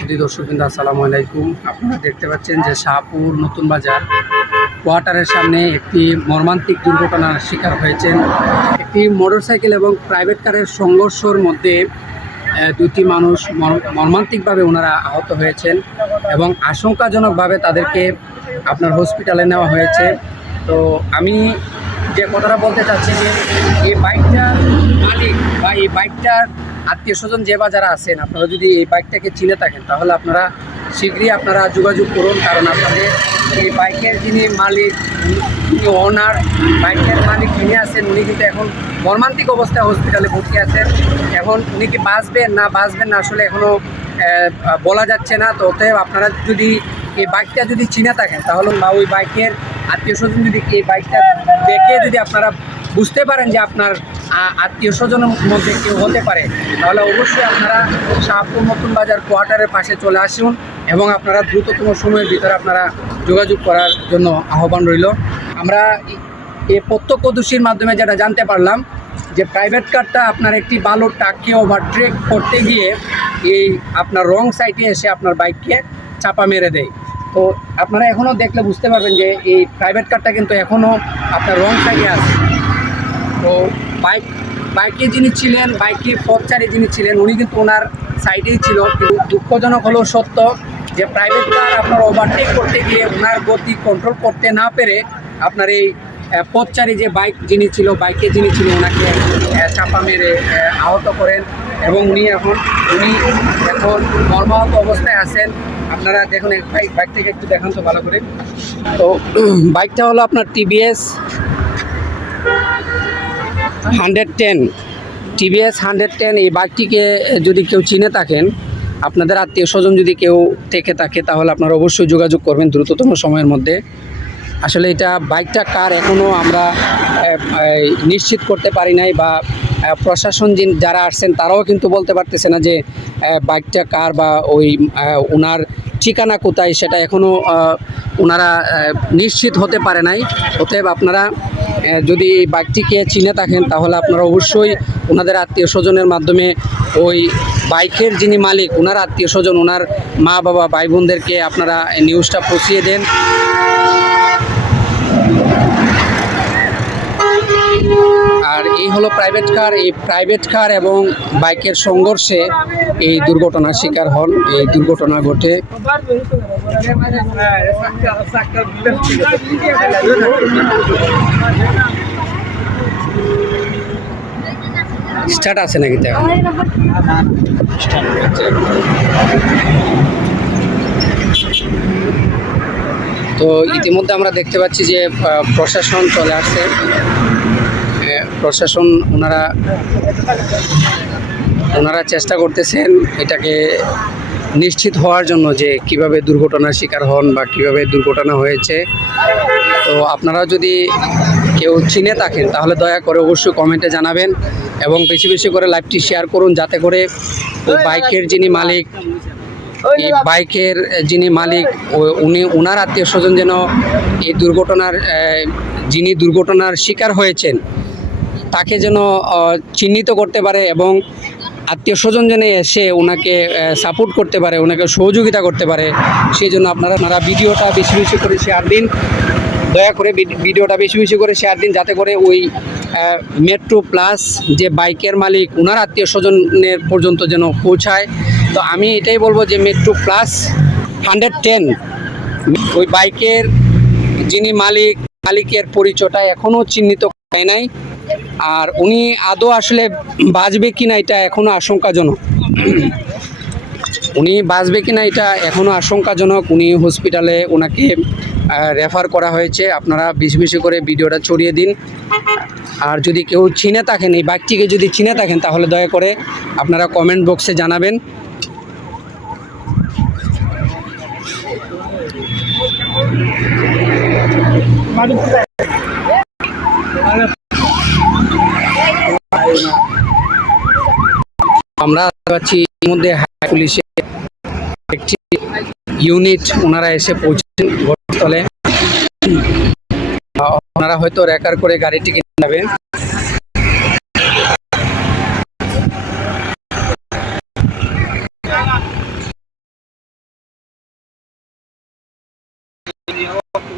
সুধী দর্শকবৃন্দ, আসসালামু আলাইকুম। আপনারা দেখতে পাচ্ছেন যে শাহপুর নতুন বাজার। কোয়ার্টারের সামনে একটি মর্মান্তিক দুর্ঘটনার শিকার হয়েছেন। একটি মোটরসাইকেল এবং প্রাইভেট কারের সংঘর্ষর মধ্যে দুটি মানুষ মর্মান্তিকভাবে ওনারা আহত হয়েছেন এবং আশঙ্কাজনকভাবে তাদেরকে আপনার হসপিটালে নেওয়া হয়েছে। তো আমি যে কথাটা বলতে চাচ্ছি যে, এই বাইকটার মালিক বা এই বাইকটার আত্মীয় স্বজন যে বা যারা আছেন, আপনারা যদি এই বাইকটাকে চিনে থাকেন, তাহলে আপনারা শীঘ্রই আপনারা যোগাযোগ করুন, কারণ আপনাদের এই বাইকের যিনি মালিক ওনার বাইকের মালিক যিনি আছেন, উনি কিন্তু এখন মর্মান্তিক অবস্থায় হসপিটালে ভর্তি আছেন। এখন উনি কি বাঁচবেন, না বাঁচবেন, না আসলে এখনও বলা যাচ্ছে না। তো অতএব আপনারা যদি এই বাইকটা যদি চিনে থাকেন, তাহলে বা ওই বাইকের আত্মীয় স্বজন যদি এই বাইকটা দেখে যদি আপনারা বুঝতে পারেন যে আপনার আত্মীয় স্বজনের মধ্যে কেউ হতে পারে, তাহলে অবশ্যই আপনারা শাহপুর নতুন বাজার কোয়ার্টারের পাশে চলে আসুন এবং আপনারা দ্রুততম সময়ের ভিতরে আপনারা যোগাযোগ করার জন্য আহ্বান রইল। আমরা এ প্রত্যক্ষদর্শীর মাধ্যমে যেটা জানতে পারলাম, যে প্রাইভেট কারটা আপনার একটি বালু ট্রাককে ওভারট্রেক করতে গিয়ে এই আপনার রং সাইডে এসে আপনার বাইককে চাপা মেরে দেয়। তো আপনারা এখনও দেখলে বুঝতে পারবেন যে এই প্রাইভেট কারটা কিন্তু এখনও আপনার রং সাইডে আছে। তো বাইক, বাইকে যিনি ছিলেন, বাইকের পথচারী যিনি ছিলেন, উনি কিন্তু ওনার সাইডেই ছিল। কিন্তু দুঃখজনক হলেও সত্য যে প্রাইভেট কার আপনার ওভারটেক করতে গিয়ে ওনার গতি কন্ট্রোল করতে না পেরে আপনার এই পথচারী যে বাইক যিনি ছিল, বাইকে যিনি ছিল, ওনাকে চাপা মেরে আহত করেন এবং উনি এখন উনি এখন মর্মাহত অবস্থায় আছেন। আপনারা দেখুন বাইক বাইক থেকে একটু দেখান তো ভালো করে। তো বাইকটা হলো আপনার TVS hundred ten, TVS hundred ten, এই বাইকটিকে যদি কেউ চিনে থাকেন, আপনাদের আত্মীয় স্বজন যদি কেউ থেকে থাকে, তাহলে আপনারা অবশ্যই যোগাযোগ করবেন দ্রুততম সময়ের মধ্যে। আসলে এটা বাইকটা কার এখনও আমরা নিশ্চিত করতে পারি নাই বা প্রশাসন যিনি যারা আসছেন, তারাও কিন্তু বলতে পারতেছে না যে বাইকটা কার বা ওই ওনার ঠিকানা কোথায়, সেটা এখনও ওনারা নিশ্চিত হতে পারে নাই। অতএব আপনারা যদি এই বাইকটিকে চিনে থাকেন, তাহলে আপনারা অবশ্যই ওনাদের আত্মীয় স্বজনের মাধ্যমে ওই বাইকের যিনি মালিক, ওনার আত্মীয় স্বজন, ওনার মা বাবা ভাই বোনদেরকে আপনারা নিউজটা পৌঁছিয়ে দেন। আর এই হলো প্রাইভেট কার এই প্রাইভেট কার এবং বাইকের সংঘর্ষে এই দুর্ঘটনার শিকার হন। এই দুর্ঘটনা ঘটে স্টার্ট আছে নাকি তা? ইতিমধ্যে আমরা দেখতে পাচ্ছি যে প্রশাসন চলে আসছে। প্রশাসন ওনারা ওনারা চেষ্টা করতেছেন এটাকে নিশ্চিত হওয়ার জন্য যে কীভাবে দুর্ঘটনার শিকার হন বা কীভাবে দুর্ঘটনা হয়েছে। তো আপনারা যদি কেউ চিনে থাকেন তাহলে দয়া করে অবশ্যই কমেন্টে জানাবেন এবং বেশি বেশি করে লাইভটি শেয়ার করুন যাতে করে ওই বাইকের যিনি মালিক এই বাইকের যিনি মালিক ও- উনি ওনার আত্মীয় স্বজন যেন এই দুর্ঘটনার যিনি দুর্ঘটনার শিকার হয়েছেন তাকে যেন চিহ্নিত করতে পারে এবং আত্মীয় স্বজন যেন এসে ওনাকে সাপোর্ট করতে পারে, ওনাকে সহযোগিতা করতে পারে, সেই জন্য আপনারা আপনারা ভিডিওটা বেশি বেশি করে শেয়ার দিন। দয়া করে ভিডিওটা বেশি বেশি করে শেয়ার দিন, যাতে করে ওই মেট্রো প্লাস যে বাইকের মালিক, ওনার আত্মীয় স্বজনের পর্যন্ত যেন পৌঁছায়। তো আমি এটাই বলব যে মেট্রো প্লাস হান্ড্রেড টেন ওই বাইকের যিনি মালিক, মালিকের পরিচয়টা এখনও চিহ্নিত হয় নাই। আর উনি আদৌ আসলে বাঁচবে কি না এটা এখনও আশঙ্কাজনক। উনি বাঁচবে কি না এটা এখনও আশঙ্কাজনক। উনি হসপিটালে ওনাকে রেফার করা হয়েছে। আপনারা বেশি বেশি করে ভিডিওটা ছড়িয়ে দিন। আর যদি কেউ চিনে থাকেন, এই বাইকটিকে যদি চিনে থাকেন, তাহলে দয়া করে আপনারা কমেন্ট বক্সে জানাবেন। আমরা পাচ্ছি এর মধ্যে হাই পুলিশে একটি ইউনিট ওনারা এসে পৌঁছেছেন ঘটনাস্থলে ওনারা হয়তো রেকার করে গাড়িটি কিনে Yeah.